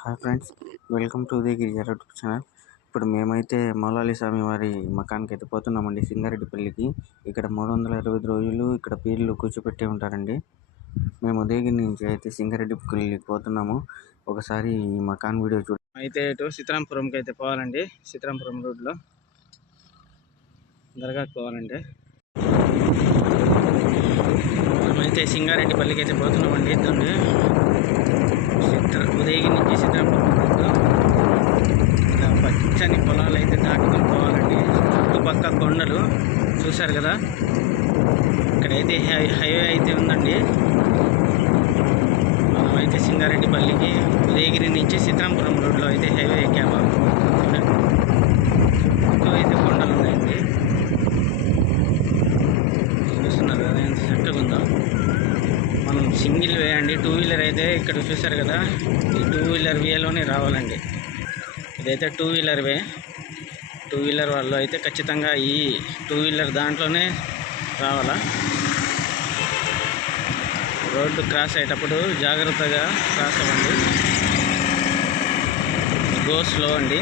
Hi friends, welcome to the Girija YouTube channel. ఇప్పుడు మేమైతే మౌలాలి స్వామి వారి మకానికి అయితే పోతున్నామండి, సింగారెడ్డిపల్లికి. ఇక్కడ 365 రోజులు ఇక్కడ పీర్లు కూర్చోపెట్టి ఉంటారండి. మేము ఉదయగిరి నుంచి అయితే సింగారెడ్డిపల్లికి పోతున్నాము. ఒకసారి ఈ మకాన్ వీడియో చూడ అయితే ఇటు సీతారాంపురంకి అయితే పోవాలండి. సీతారాంపురం రోడ్లో దర్గాకి పోవాలండి. మేమైతే సింగారెడ్డిపల్లికి అయితే పోతున్నామండి. ఇద్దండి ఉదయగిరి నుంచి సీతారాంపురం రోడ్లో ఇలా పచ్చని పొలాలు అయితే దాటుకొని పోవాలండి. చుట్టుపక్క కొండలు చూశారు కదా, ఇక్కడైతే హైవే అయితే ఉందండి. మనమైతే సింగారెడ్డిపల్లికి ఉదయగిరి నుంచి సీతారాంపురం రోడ్లో అయితే హైవే ఎక్కాము. చుట్టూ అయితే కొండలు ఉన్నాయండి. చూస్తున్నారు కదా ఎంత చక్కగా ఉందో. మనం సింగిల్ వే అండి, 2 వీలర్ అయితే ఇక్కడ చూశారు కదా, ఈ 2 వీలర్ వేలోనే రావాలండి. ఇదైతే 2 వీలర్ వే. 2 వీలర్ వాళ్ళు అయితే ఖచ్చితంగా ఈ 2 వీలర్ దాంట్లోనే రావాలా. రోడ్డు క్రాస్ అయ్యేటప్పుడు జాగ్రత్తగా క్రాస్ అవ్వండి. గో స్లో అండి.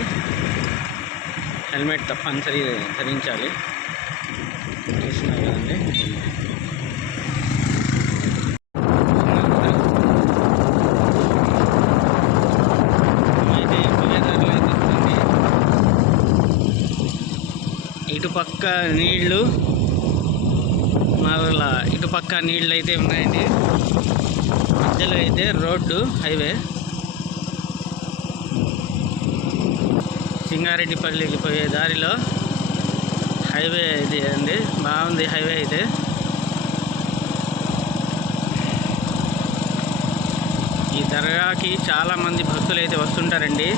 హెల్మెట్ తప్పనిసరి ధరించాలి. చూస్తున్నారు కదండి. ఇటుపక్క నీళ్లు మరలా ఇటుపక్క నీళ్ళు అయితే ఉన్నాయండి. మధ్యలో అయితే రోడ్డు హైవే. సింగారెడ్డిపల్లికి పోయే దారిలో హైవే ఇది అండి. బాగుంది హైవే అయితే. ఈ దర్గాకి చాలామంది భక్తులు అయితే వస్తుంటారండి.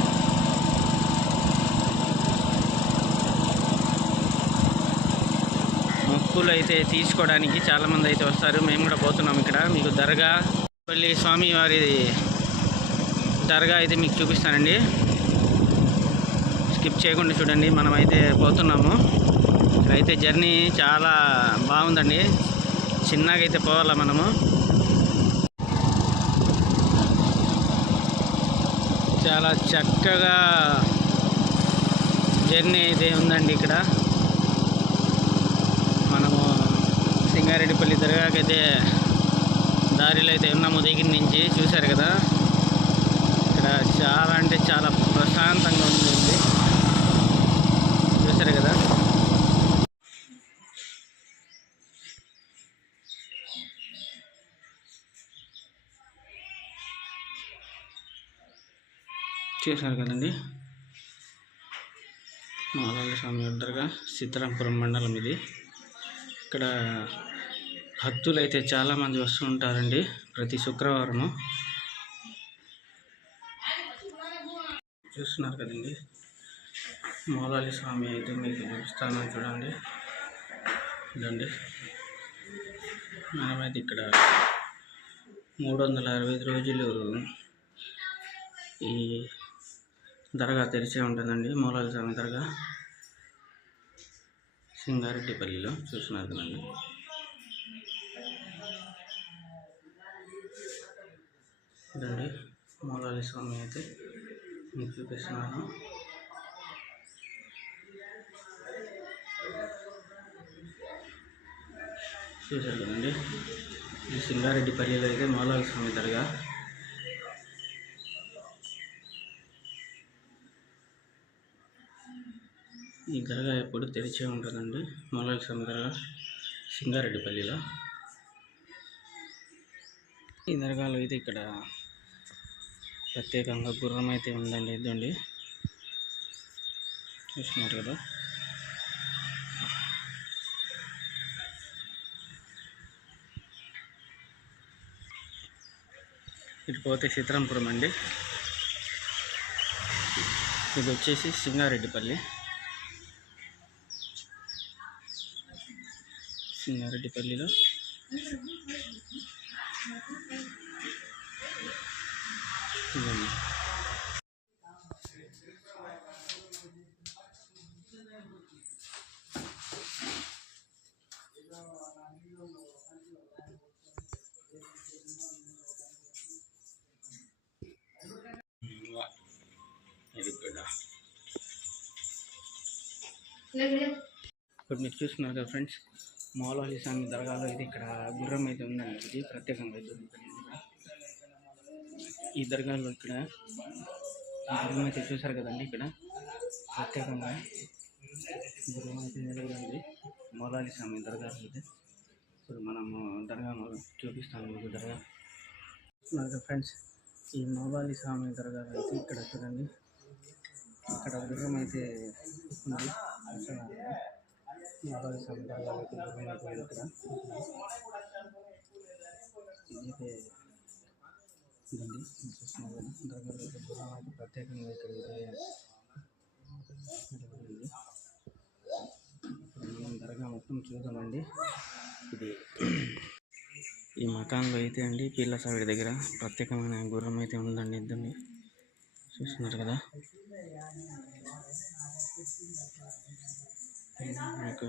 మొక్కులు అయితే తీసుకోవడానికి చాలామంది అయితే వస్తారు. మేము కూడా పోతున్నాం. ఇక్కడ మీకు దర్గా పల్లి స్వామి వారి దర్గా అయితే మీకు చూపిస్తానండి. స్కిప్ చేయకుండా చూడండి. మనమైతే పోతున్నాము. ఇక్కడైతే జర్నీ చాలా బాగుందండి. చిన్నగా అయితే పోవాలా మనము. చాలా చక్కగా జర్నీ అయితే ఉందండి. ఇక్కడ మనము సింగారెడ్డిపల్లి దర్గాకైతే దారిలో అయితే ఉన్నాము. ఉదయగిరి నుంచి చూశారు కదా, ఇక్కడ చాలా అంటే చాలా ప్రశాంతంగా ఉంది. చూశారు కదా. చూశారు కదండి, మౌలాలి స్వామి దర్గా, సీతారాంపురం మండలం ఇది. ఇక్కడ భక్తులు అయితే చాలామంది వస్తూ ఉంటారండి ప్రతి శుక్రవారము. చూస్తున్నారు కదండి, మౌలాలి స్వామి అయితే మీకు చూపిస్తాను చూడండి. ఇదండి, మనమైతే ఇక్కడ 365 రోజులు ఈ దర్గా తెరిచే ఉంటుందండి. మౌలాలి స్వామి దర్గా సింగారెడ్డిపల్లిలో చూస్తున్నారు కదండి. ఇదండి మౌలాలి స్వామి అయితే మీకు చూపిస్తున్నాను. చూశారు కదండి, ఈ సింగారెడ్డిపల్లిలో అయితే మౌలాలి స్వామి దర్గా. ఈ దర్గా ఎప్పుడు తెరిచే ఉంటుందండి. మౌలాలి స్వామి దర్గా సింగారెడ్డిపల్లిలో. ఈ దర్గాలో అయితే ఇక్కడ ప్రత్యేకంగా గుర్రం అయితే ఉందండి. ఇదండి చూస్తున్నారు కదా. ఇటు పోతే సీతారాంపురం అండి. ఇది వచ్చేసి సింగారెడ్డిపల్లి. సింగారెడ్డిపల్లిలో ఇదండి. ఇప్పుడు మీరు చూస్తున్నారు కదా ఫ్రెండ్స్, మౌలాలి స్వామి దర్గాలో అయితే ఇక్కడ గుర్రం అయితే ఉందండి. ఇది ప్రత్యేకంగా అయితే ఉంది. ఈ దర్గాలో ఇక్కడ గుర్రం అయితే చూసారు కదండి. ఇక్కడ ప్రత్యేకంగా గుర్రం అయితే నిలబడింది మౌలాలి స్వామి దర్గా అయితే. ఇప్పుడు మనము దర్గా చూపిస్తాను మీకు దర్గా. ఫ్రెండ్స్, ఈ మౌలాలి స్వామి దర్గా అయితే ఇక్కడ చూడండి, ఇక్కడ గుర్రం అయితే ఉంది. మౌలాలి స్వామి దర్గా అయితే గుర్రం అయితే ఇక్కడ ఇదైతే ఇదండి చూస్తున్నారు కదా. దర్గాలో అయితే గుర్రం అయితే ప్రత్యేకంగా ఇక్కడ నిలబడింది. మనం దర్గా మొత్తం చూద్దామండి. ఇది ఈ మకాన్లో అయితే అండి పీర్ల సావిడి దగ్గర ప్రత్యేకమైన గుర్రం అయితే ఉందండి. ఇద్దరిని చూస్తున్నారు కదా. మీకు